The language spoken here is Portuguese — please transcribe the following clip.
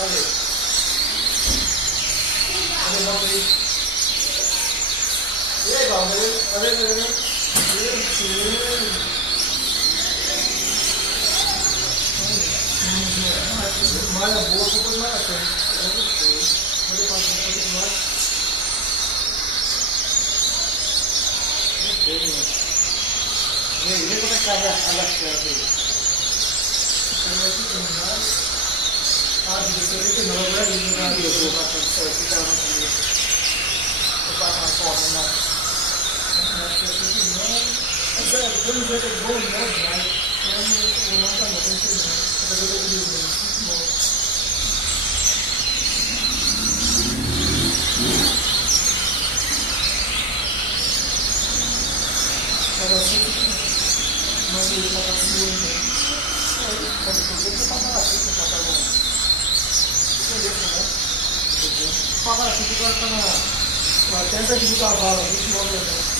Olha aí. Olha o balde aí. E aí, balde? Olha aí. Malha boa, depois malha tem. Eu gostei. Vou levar um pouco mais. Gostei, né? Vê como é que tá a lascada aí. Ah, você tem que não, agora ele não vai ver o bastante só aqui, tá na família. Vou passar uma forma, não. Mas é, quando eu vejo bom, não, mas eu não tá não, tem que não. Eu vou ver o livro, muito bom. Mas assim, mas ele tá passando, né? Aí, quando eu vou passar assim, vou passar bom. Entendeu como é? Falar assim, que agora tá na tenda de cavalo, 20 modos.